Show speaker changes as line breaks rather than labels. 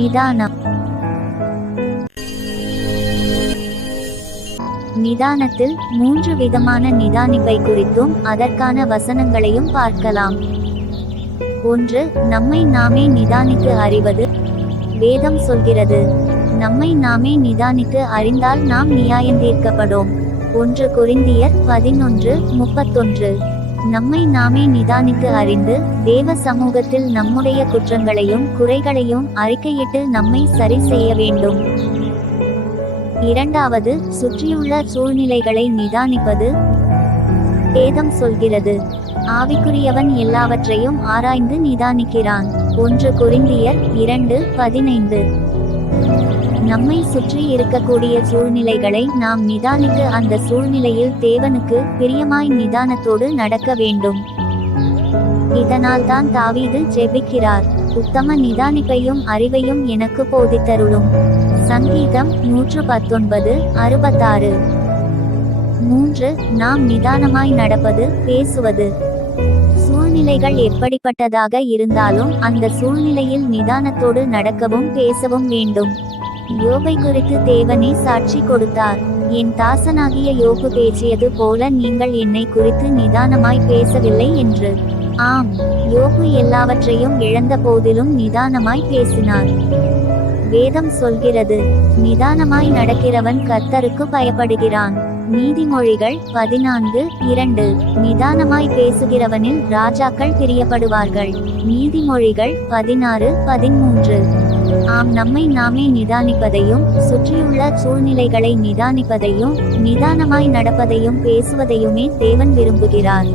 நிதானம். நிதானத்தில் மூன்று விதமான நிதானிப்பை குறித்தும் அதற்கான வசனங்களையும் பார்க்கலாம். ஒன்று நம்மை நாமே நிதானித்து அறிவது. வேதம் சொல்கிறது நம்மை நாமே நிதானித்து அறிந்தால் நாம் நியாயம் தீர்க்கப்படும் ஒன்று கொரிந்தியர் பதினொன்று முப்பத்தொன்று. நம்மை நாமே நிதானித்து அறிந்து தேவ சமூகத்தில் நம்முடைய குற்றங்களையும் குறைகளையும் அறிக்கையிட்டு நம்மை சரி செய்ய வேண்டும். இரண்டாவது சுற்றியுள்ள சூழ்நிலைகளை நிதானிப்பது. வேதம் சொல்கிறது ஆவிக்குரியவன் எல்லாவற்றையும் ஆராய்ந்து நிதானிக்கிறான். ஒன்று குறிந்தியர் இரண்டு பதினைந்து. நம்மை சுற்றி இருக்கக்கூடிய சூழ்நிலைகளை நாம் நிதானித்து அந்த சூழ்நிலையில் தேவனுக்கு பிரியமாய் நிதானத்தோடு நடக்க வேண்டும். இதனால் தான் தாவீது ஜெபிக்கிறார். உத்தம நிதானிப்பையும் அறிவையும் எனக்கு போதித்தருளும். சங்கீதம் நூற்று பத்தொன்பது அறுபத்தாறு. மூன்று நாம் நிதானமாய் நடப்பது பேசுவது. சூழ்நிலைகள் எப்படிப்பட்டதாக இருந்தாலும் அந்த சூழ்நிலையில் நிதானத்தோடு நடக்கவும் பேசவும் வேண்டும். யோகை குறித்து தேவனே சாட்சி கொடுத்தார். என் தாசனாகிய யோகு பேசியது போல நீங்கள் என்னை குறித்து நிதானமாய் பேசவில்லை என்று. ஆம் யோகு எல்லாவற்றையும் இழந்த போதிலும் நிதானமாய் பேசினார். வேதம் சொல்கிறது நிதானமாய் நடக்கிறவன் கர்த்தருக்கு பயப்படுகிறான். நீதிமொழிகள் பதினான்கு இரண்டு. நிதானமாய் பேசுகிறவனில் ராஜாக்கள் பிரியப்படுவார்கள். நீதிமொழிகள் பதினாறு பதிமூன்று. ஆம் நம்மை நாமே நிதானிப்பதையும் சுற்றியுள்ள சூழ்நிலைகளை நிதானிப்பதையும் நிதானமாய் நடப்பதையும் பேசுவதையுமே தேவன் விரும்புகிறார்.